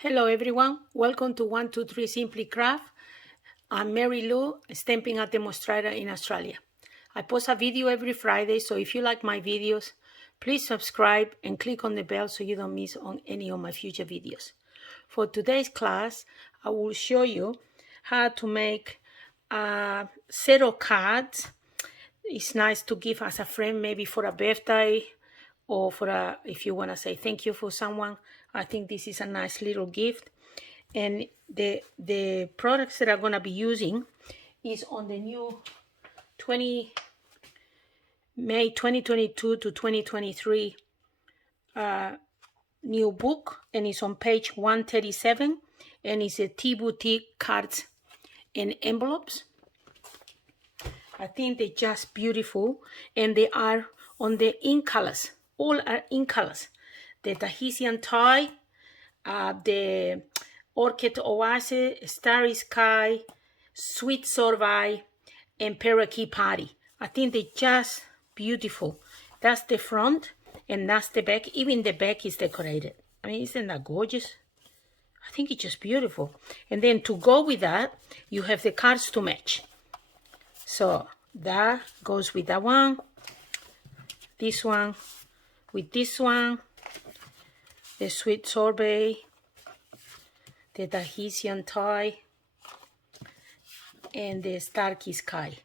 Hello everyone, welcome to 123 Simply Craft. I'm Marylou, stamping art demonstrator in Australia. I post a video every Friday, so if you like my videos, please subscribe and click on the bell so you don't miss on any of my future videos. For today's class, I will show you how to make a set of cards. It's nice to give as a friend, maybe for a birthday or for if you want to say thank you for someone. I think this is a nice little gift. And the products that I'm going to be using is on the new May 2022 to 2023 new book, and it's on page 137, and it's a Teapot cards and envelopes. I think they're just beautiful, and they are on the ink colors. All are ink colors. The Tahitian tie, the Orchid Oasis, Starry Sky, Sweet Sorbet, and Parakeet Party. I think they're just beautiful. That's the front, and that's the back. Even the back is decorated. I mean, isn't that gorgeous? I think it's just beautiful. And then to go with that, you have the cards to match. So that goes with that one, this one, with this one, the Sweet Sorbet, the Tahitian tie, and the Starry Sky.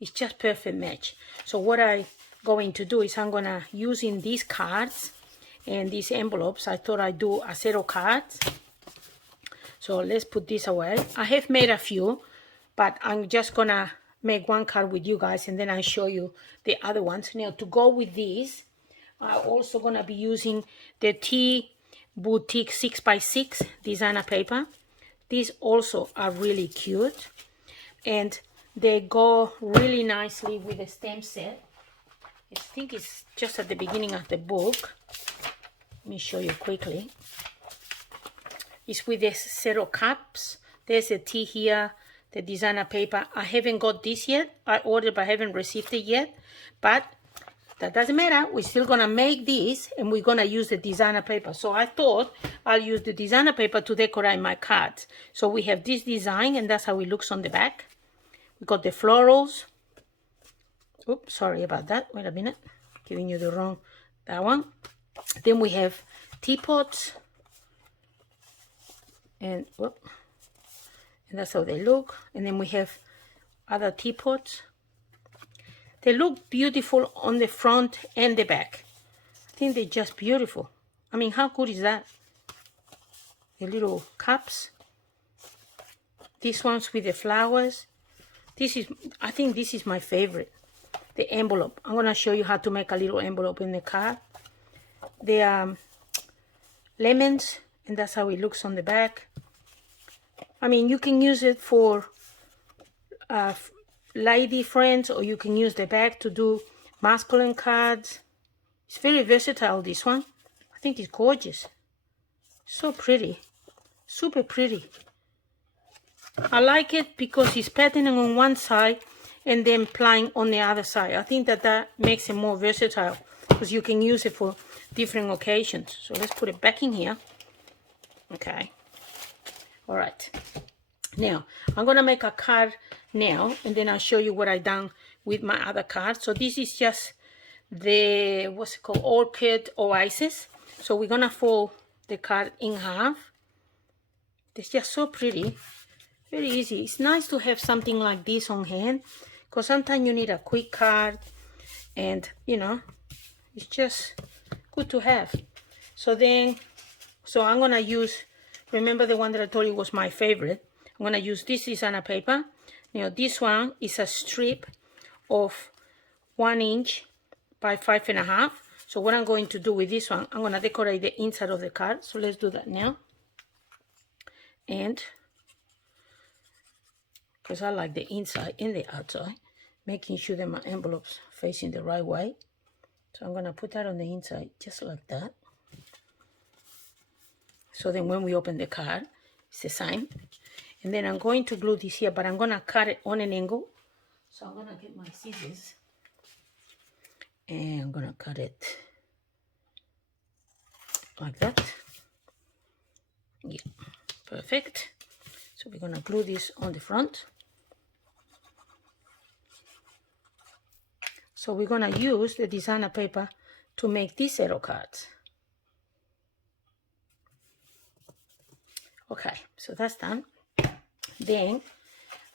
It's just perfect match. So what I'm going to do is I'm gonna using these cards and these envelopes. I thought I'd do a set of cards. So let's put this away. I have made a few, but I'm just gonna make one card with you guys, and then I show you the other ones. Now to go with these, I'm also gonna be using the Teapot 6x6 designer paper. These also are really cute, and they go really nicely with the stamp set. I think it's just at the beginning of the book. Let me show you quickly. It's with this set of cups. There's a tea here, the designer paper. I haven't got this yet. I ordered but I haven't received it yet. But that doesn't matter. We're still gonna make this, and we're gonna use the designer paper. So I thought I'll use the designer paper to decorate my cards. So we have this design, and that's how it looks on the back. We got the florals. Oops, sorry about that. Wait a minute. Giving you the wrong, that one. Then we have teapots. And that's how they look. And then we have other teapots. They look beautiful on the front and the back. I think they're just beautiful. I mean, how good is that? The little cups. These ones with the flowers. I think this is my favorite. The envelope. I'm gonna show you how to make a little envelope in the card. The lemons, and that's how it looks on the back. I mean, you can use it for lady friends, or you can use the back to do masculine cards. It's very versatile, this one. I think it's gorgeous. So pretty. Super pretty. I like it because it's patterning on one side and then plying on the other side. I think that makes it more versatile because you can use it for different occasions. So let's put it back in here. Okay. All right. Now, I'm going to make a card now, and then I'll show you what I've done with my other card. So this is just the, what's it called, Orchid Oasis. So we're going to fold the card in half. It's just so pretty. Very easy. It's nice to have something like this on hand, because sometimes you need a quick card, and, you know, it's just good to have. So I'm going to use, remember the one that I told you was my favorite. I'm going to use this designer paper. Now, this one is a strip of 1 inch by 5.5. So what I'm going to do with this one, I'm going to decorate the inside of the card. So let's do that now. And because I like the inside and the outside, making sure that my envelope's facing the right way. So I'm going to put that on the inside, just like that. So then when we open the card, it's the same. And then I'm going to glue this here, but I'm going to cut it on an angle. So I'm going to get my scissors, and I'm going to cut it like that. Yeah, perfect. So we're gonna glue this on the front. So we're gonna use the designer paper to make these zero cards. Okay, so that's done. Then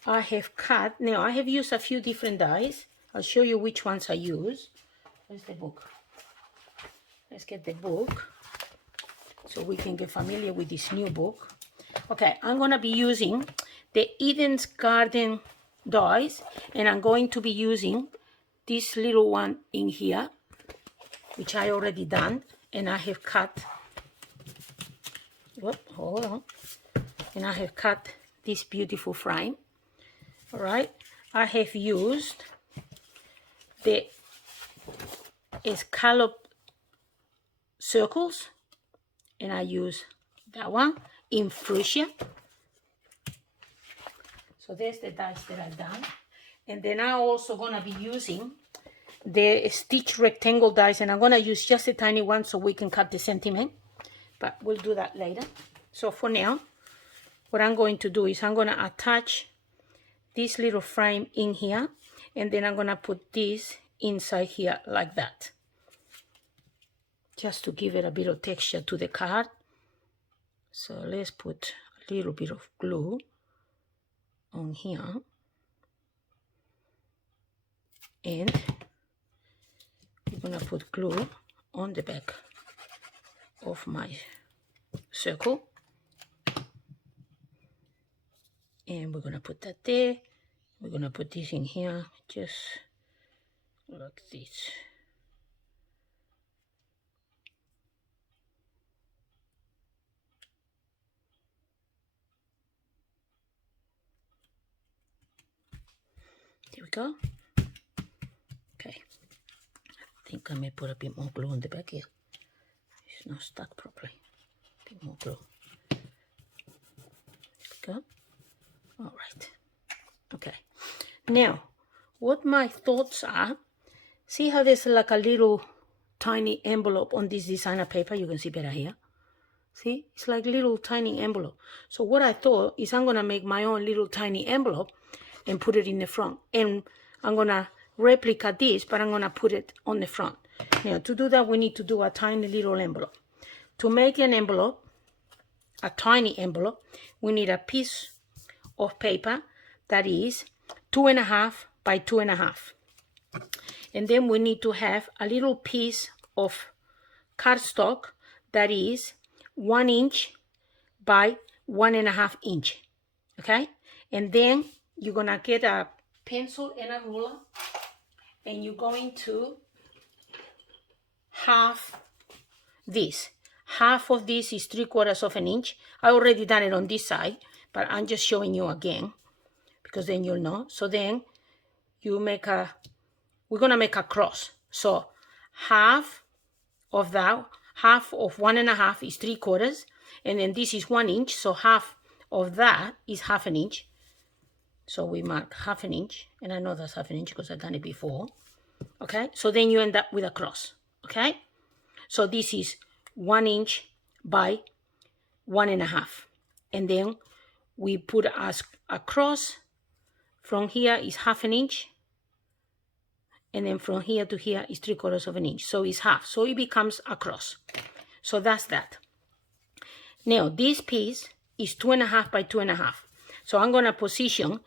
I have cut, now I have used a few different dies. I'll show you which ones I use. Where's the book? Let's get the book so we can get familiar with this new book. Okay, I'm gonna be using the Eden's Garden dies, and I'm going to be using this little one in here, which I already done, and I have cut, hold on, and I have cut this beautiful frame. All right, I have used the scallop circles, and I use that one in fuchsia. So there's the dies that I've done. And then I'm also gonna be using the stitch rectangle dies, and I'm gonna use just a tiny one so we can cut the sentiment, but we'll do that later. So for now, what I'm going to do is I'm gonna attach this little frame in here, and then I'm gonna put this inside here like that, just to give it a bit of texture to the card. So let's put a little bit of glue on here, and we're gonna put glue on the back of my circle, and we're gonna put that there. We're gonna put this in here, just like this. There we go. Okay, I think I may put a bit more glue on the back here. It's not stuck properly. A bit more glue. There we go. All right. Okay. Now, what my thoughts are, see how there's like a little tiny envelope on this designer paper? You can see better here. See, it's like little tiny envelope. So what I thought is I'm gonna make my own little tiny envelope and put it in the front. And I'm gonna replicate this, but I'm gonna put it on the front. Now to do that, we need to do a tiny little envelope. To make an envelope, a tiny envelope, we need a piece of paper that is 2.5 by 2.5. And then we need to have a little piece of cardstock that is 1 inch by 1.5 inch. Okay, and then you're gonna get a pencil and a ruler, and you're going to half this. Half of this is 3/4 of an inch. I already done it on this side, but I'm just showing you again because then you'll know. So then you make we're gonna make a cross. So half of that, half of 1.5 is 3/4, and then this is 1 inch, so half of that is 1/2 inch. So we mark 1/2 inch, and I know that's 1/2 inch because I've done it before. Okay, so then you end up with a cross. Okay, so this is 1 inch by 1.5, and then we put a cross. From here is 1/2 inch, and then from here to here is 3/4 of an inch, so it's half, so it becomes a cross. So that's that. Now this piece is 2.5 by 2.5, so I'm going to position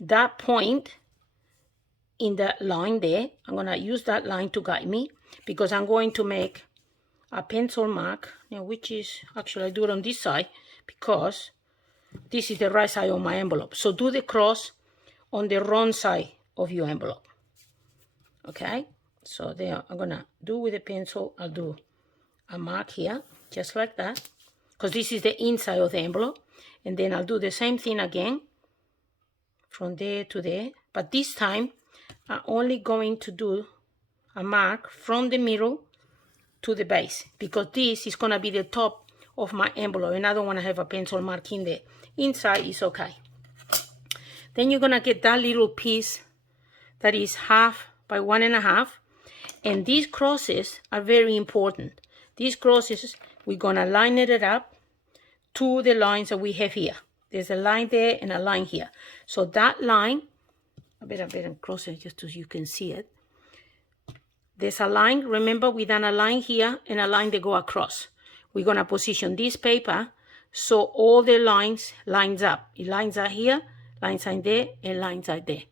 that point in the line there. I'm going to use that line to guide me because I'm going to make a pencil mark now, which is actually I do it on this side because this is the right side of my envelope. So do the cross on the wrong side of your envelope. Okay, so there I'm gonna do with the pencil. I'll do a mark here just like that because this is the inside of the envelope, and then I'll do the same thing again from there to there, but this time I'm only going to do a mark from the middle to the base because this is gonna be the top of my envelope, and I don't want to have a pencil mark in there. Inside is okay. Then you're gonna get that little piece that is 1/2 by 1.5, and these crosses are very important. These crosses, we're gonna line it up to the lines that we have here. There's a line there and a line here. So that line, I better closer just so you can see it. There's a line, remember we done a line here and a line that go across. We're gonna position this paper so all the lines up. It lines are here, lines are there, and lines are there.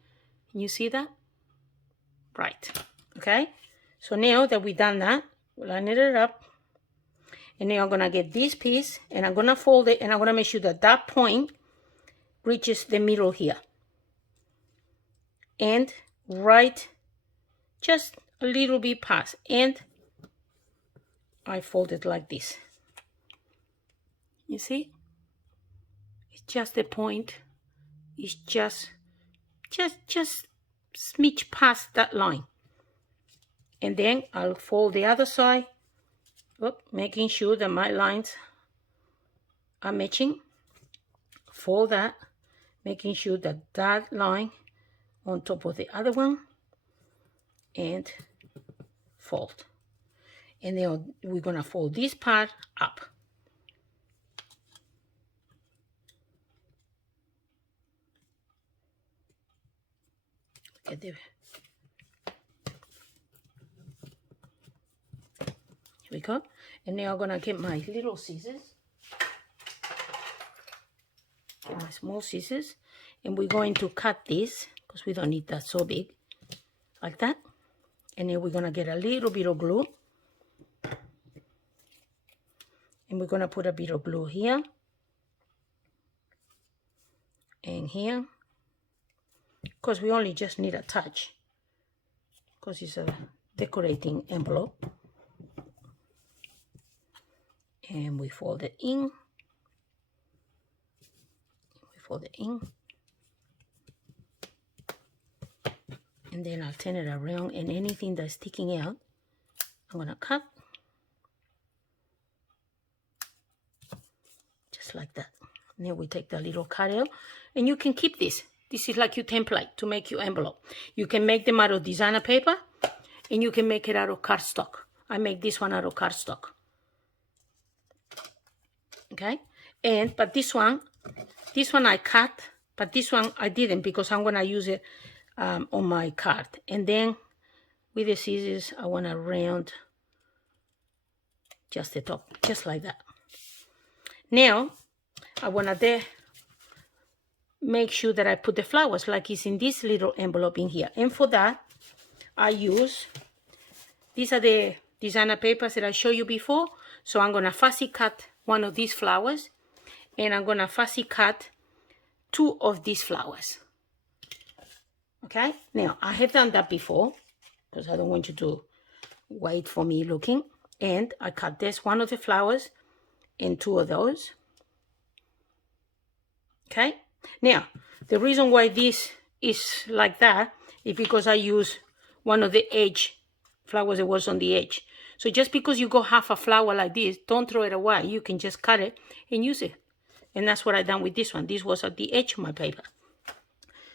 Can you see that? Right, okay? So now that we've done that, we'll line it up. And now I'm gonna get this piece and I'm gonna fold it and I'm gonna make sure that that point reaches the middle here. And right just a little bit past, and I fold it like this. You see? It's just the point. It's just smidge past that line. And then I'll fold the other side, making sure that my lines are matching. Fold that, making sure that that line on top of the other one, and fold. And then we're gonna fold this part up. Here we go. And now I'm gonna get my little scissors, get my small scissors, and we're going to cut this because we don't need that so big, like that. And then we're gonna get a little bit of glue, and we're gonna put a bit of glue here and here, because we only just need a touch, because it's a decorating envelope. And we fold it in. We fold it in. And then I'll turn it around, and anything that's sticking out, I'm gonna cut. Just like that. And then we take the little cut out, and you can keep this. This is like your template to make your envelope. You can make them out of designer paper, and you can make it out of cardstock. I make this one out of cardstock. Okay, but this one I cut, but this one I didn't because I'm gonna use it on my card. And then with the scissors, I wanna round just the top, just like that. Now I wanna make sure that I put the flowers like it's in this little envelope in here. And for that, I use, these are the designer papers that I showed you before. So I'm gonna fussy cut one of these flowers, and I'm gonna fussy cut 2 of these flowers. Okay, now I have done that before because I don't want you to wait for me looking. And I cut this one of the flowers and 2 of those. Okay, now the reason why this is like that is because I use one of the edge flowers that was on the edge. So just because you go half a flower like this, don't throw it away. You can just cut it and use it. And that's what I done with this one. This was at the edge of my paper.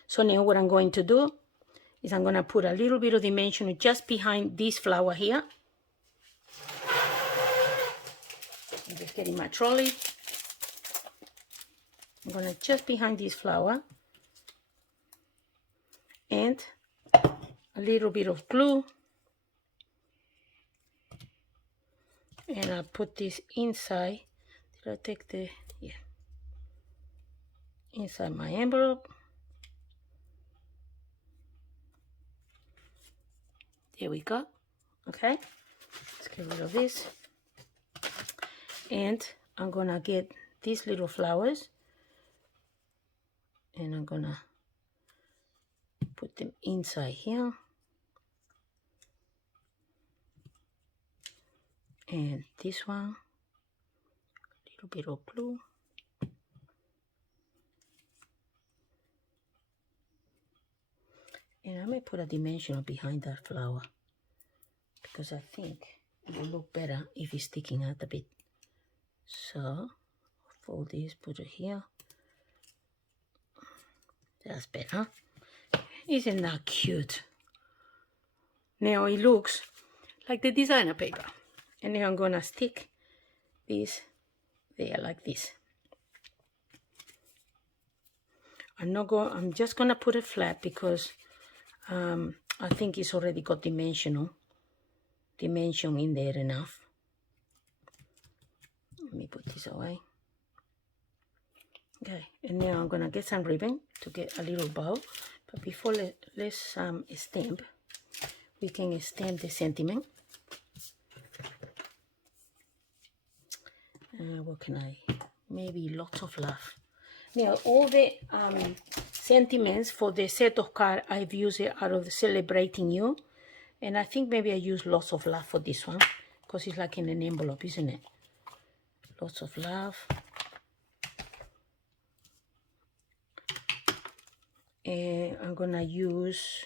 So now what I'm going to do is I'm going to put a little bit of dimension just behind this flower here. I'm just getting my trolley. I'm going to just behind this flower. And a little bit of glue. And I'll put this inside. Did I take the, yeah, inside my envelope. There we go. Okay, let's get rid of this. And I'm gonna get these little flowers, and I'm gonna put them inside here. And this one, a little bit of glue. And I may put a dimensional behind that flower because I think it will look better if it's sticking out a bit. So, fold this, put it here. That's better. Isn't that cute? Now it looks like the designer paper. And now I'm gonna stick this there like this. I'm just gonna put it flat because I think it's already got dimension in there enough. Let me put this away. Okay, and now I'm gonna get some ribbon to get a little bow. But before let's stamp. We can stamp the sentiment. What can I? Maybe lots of love. Now all the sentiments for the set of cards I've used it out of the Celebrating You, and I think maybe I use lots of love for this one because it's like in an envelope, isn't it? Lots of love. And I'm gonna use,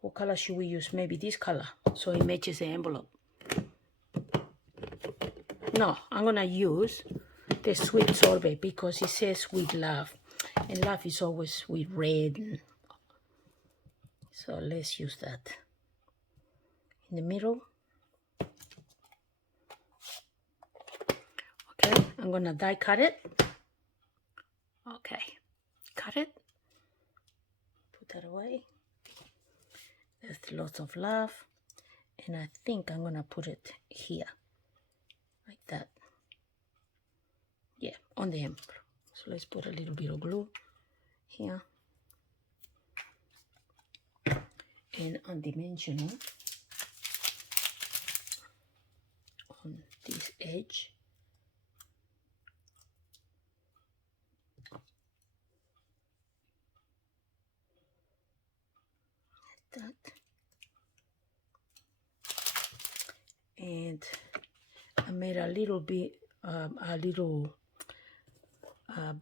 what color should we use? Maybe this color so it matches the envelope. No, I'm gonna use the Sweet Sorbet because it says with love, and love is always with red. So let's use that in the middle. Okay, I'm gonna die cut it. Okay, cut it. Put that away. There's lots of love, and I think I'm gonna put it here, like that. Yeah, on the envelope. So let's put a little bit of glue here, and undimensional on this edge. Like that. And I made a little bit,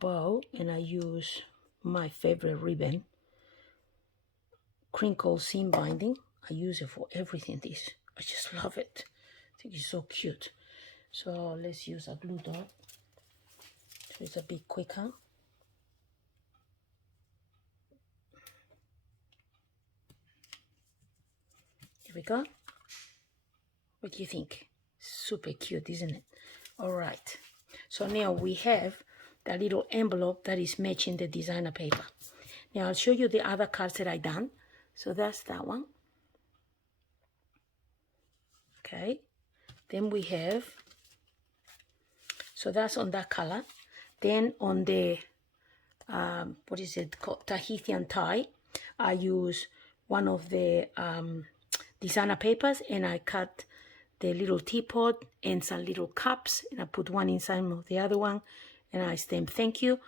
bow, and I use my favorite ribbon, crinkle seam binding. I use it for everything. This, I just love it. I think it's so cute. So let's use a glue dot so it's a bit quicker. Here we go. What do you think? Super cute, isn't it? All right. So now we have the little envelope that is matching the designer paper. Now I'll show you the other cards that I done. So that's that one. Okay. Then we have, so that's on that color. Then on the, what is it called? Tahitian tie. I use one of the designer papers, and I cut the little teapot and some little cups, and I put one inside of the other one, and I stamp thank you.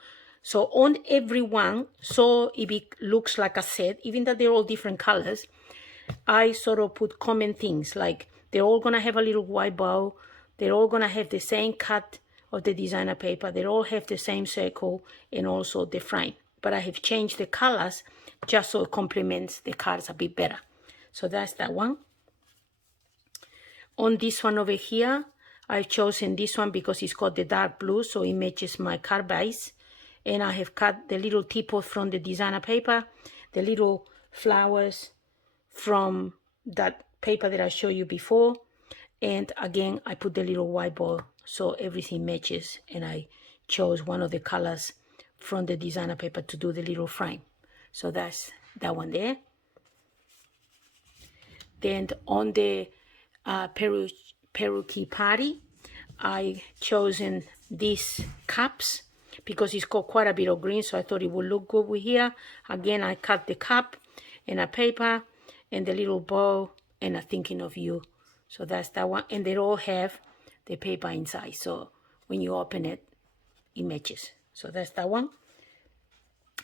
So on every one, so it looks like a set, even though they're all different colors, I sort of put common things, like they're all gonna have a little white bow, they're all gonna have the same cut of the designer paper, they all have the same circle, and also the frame. But I have changed the colors just so it complements the cards a bit better. So that's that one. On this one over here, I've chosen this one because it's got the dark blue, so it matches my card base. And I have cut the little teapot from the designer paper, the little flowers from that paper that I showed you before. And again, I put the little white ball so everything matches. And I chose one of the colors from the designer paper to do the little frame. So that's that one there. Then on the Peruki party, I chosen these cups because it's got quite a bit of green, so I thought it would look good with here. Again, I cut the cup and a paper and the little bow and a thinking of you. So that's that one. And they all have the paper inside, so when you open it, it matches. So that's that one.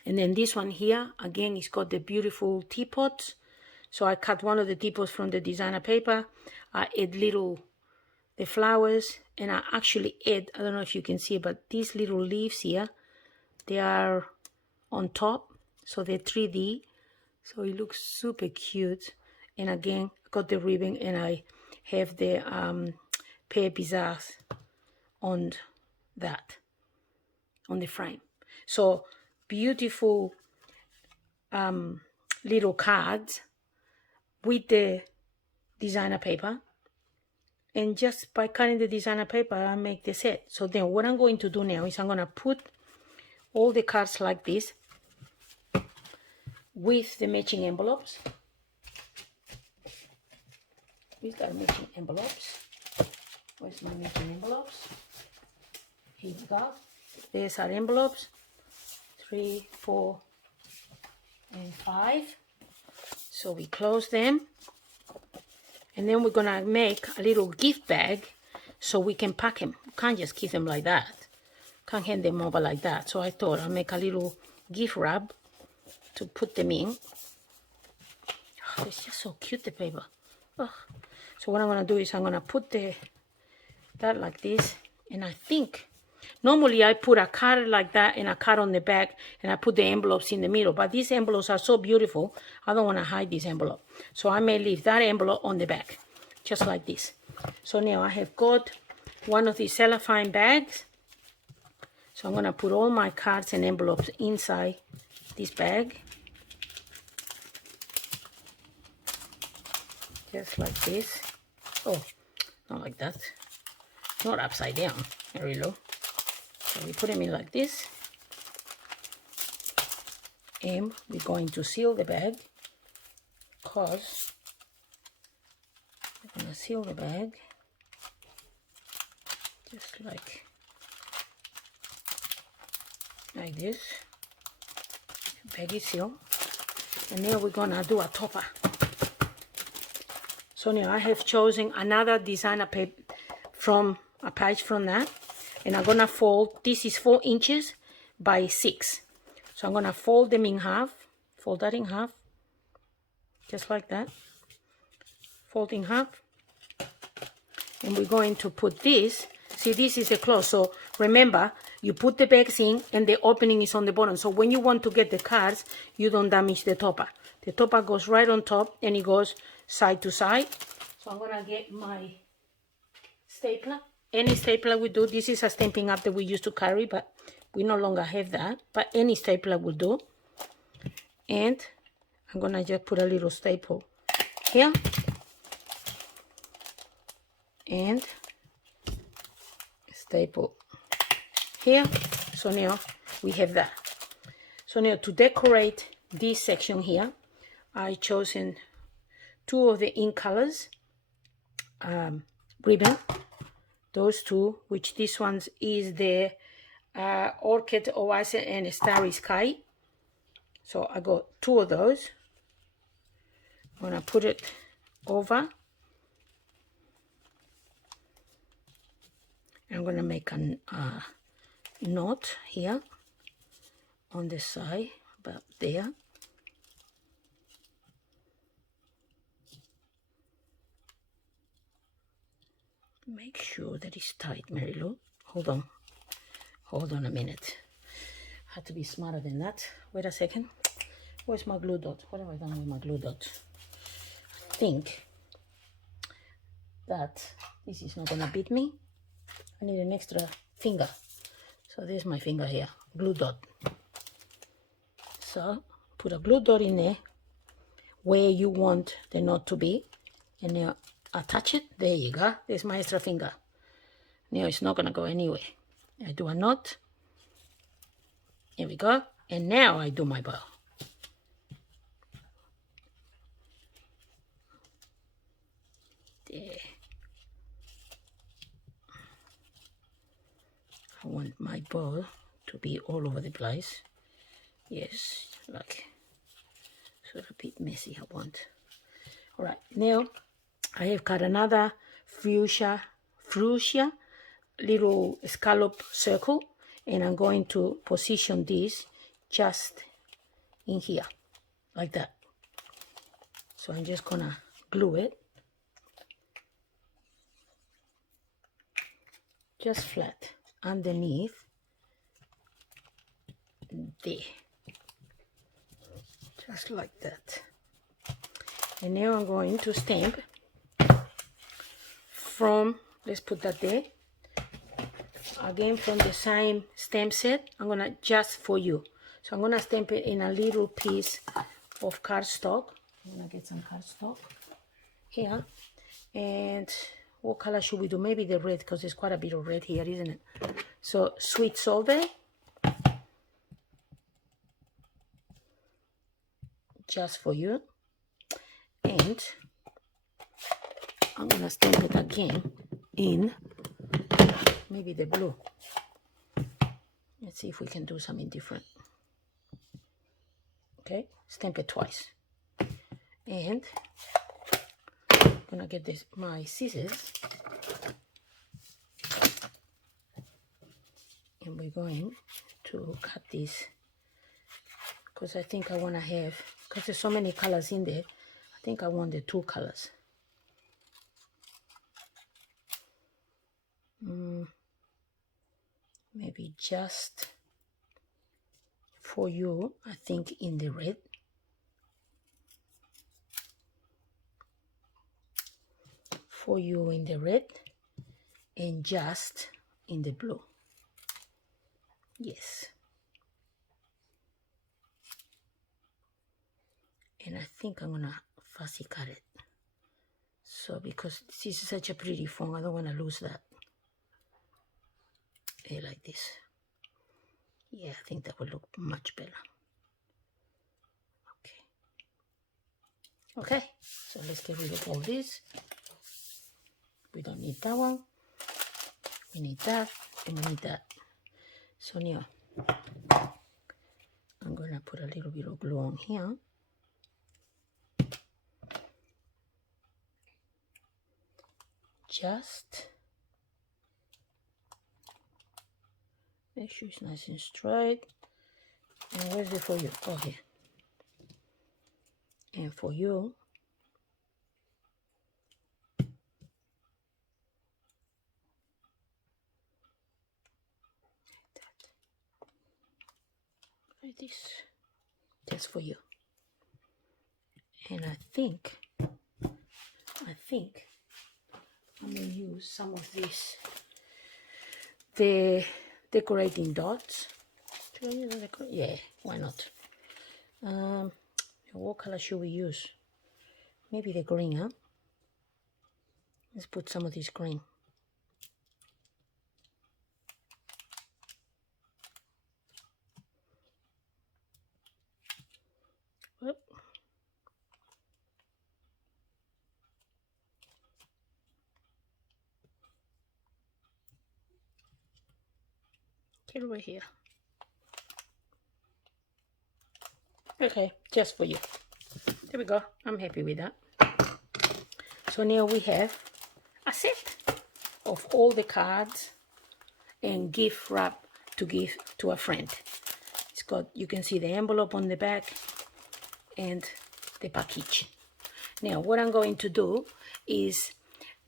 And then this one here, again, it's got the beautiful teapots. So I cut one of the teapots from the designer paper. I add the flowers, and I actually add, I don't know if you can see, but these little leaves here, they are on top, so they're 3D. So it looks super cute. And again, got the ribbon, and I have the pear bizarres on that, on the frame. So beautiful little cards with the designer paper, and just by cutting the designer paper I make the set. So then what I'm going to do now is I'm going to put all the cards like this, with the matching envelopes. These are matching envelopes. Where's my matching envelopes? Here we go. There's our envelopes. 3, 4, and 5. So we close them. And then we're gonna make a little gift bag so we can pack them. You can't just keep them like that. Can't hand them over like that. So I thought I'll make a little gift wrap to put them in. Oh, it's just so cute, the paper. Oh. So what I'm gonna do is I'm gonna put that like this, and I think normally I put a card like that and a card on the back, and I put the envelopes in the middle. But these envelopes are so beautiful, I don't want to hide this envelope. So I may leave that envelope on the back, just like this. So now I have got one of these cellophane bags. So I'm gonna put all my cards and envelopes inside this bag, just like this. Oh, not like that. Not upside down, Marylou. So we put them in like this. And we're going to seal the bag, because we're going to seal the bag just like this. The bag is sealed. And now we're going to do a topper. So now I have chosen another designer paper from a page from that, and I'm gonna fold. This is 4 inches by 6, so I'm gonna fold them in half. Fold that in half, just like that. Fold in half, and we're going to put this. See, this is the close. So remember, you put the bags in, and the opening is on the bottom. So when you want to get the cards, you don't damage the topper. The topper goes right on top, and it goes side to side. So I'm gonna get my stapler. Any stapler we do. This is a Stampin' Up that we used to carry, but we no longer have that. But any stapler will do. And I'm gonna just put a little staple here, and staple here. So now we have that. So now to decorate this section here, I chosen 2 of the ink colors ribbon. Those 2, which this one is the Orchid Oasis and Starry Sky. So I got 2 of those. I'm gonna put it over. I'm gonna make a knot here on the side, about there. Make sure that it's tight, Marylou. Hold on a minute. I have to be smarter than that. Wait a second. Where's my glue dot? What have I done with my glue dot? I think that this is not gonna beat me. I need an extra finger. So there's my finger here, glue dot. So put a glue dot in there where you want the knot to be, and now attach it. There you go. There's my extra finger. Now it's not gonna go anywhere. I do a knot. Here we go. And now I do my bow. There. I want my bow to be all over the place. Yes, like sort of a bit messy I want. All right, now I have got another fuchsia little scallop circle, and I'm going to position this just in here, like that. So I'm just gonna glue it just flat underneath there, just like that. And now I'm going to stamp from, let's put that there, again from the same stamp set. I'm gonna just for you. So I'm gonna stamp it in a little piece of cardstock. I'm gonna get some cardstock here. And what color should we do? Maybe the red, because there's quite a bit of red here, isn't it? So sweet sorbet. just for you. And I'm gonna stamp it again in maybe the blue. Let's see if we can do something different. Okay, stamp it twice. And I'm gonna get my scissors, and we're going to cut this, because I think I want to have, because there's so many colors in there, I think I want the 2 colors. Maybe just for you, I think in the red. For you in the red, and just in the blue. Yes. And I think I'm gonna fussy cut it. So because this is such a pretty font, I don't want to lose that. Like this. Yeah, I think that will look much better. Okay, so let's get rid of all this. We don't need that one. We need that, and we need that. So now, I'm gonna put a little bit of glue on here. Just make sure it's nice and straight. And where's it for you? Oh, here. And for you, like this, just for you. And I think I'm gonna use some of this, the decorating dots. Yeah, why not? What color should we use? Maybe the green, huh? Let's put some of this green. Whoop. Get over here. Okay, just for you. There we go. I'm happy with that. So now we have a set of all the cards and gift wrap to give to a friend. It's got, you can see the envelope on the back and the package. Now what I'm going to do is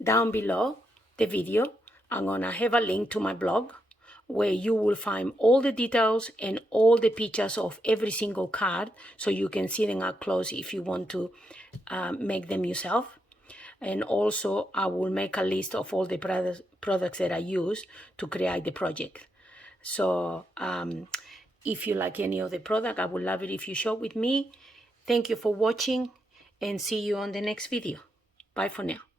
down below the video, I'm gonna have a link to my blog where you will find all the details and all the pictures of every single card, so you can see them up close if you want to make them yourself. And also I will make a list of all the products that I use to create the project. So if you like any of the product, I would love it if you share with me. Thank you for watching, and see you on the next video. Bye for now.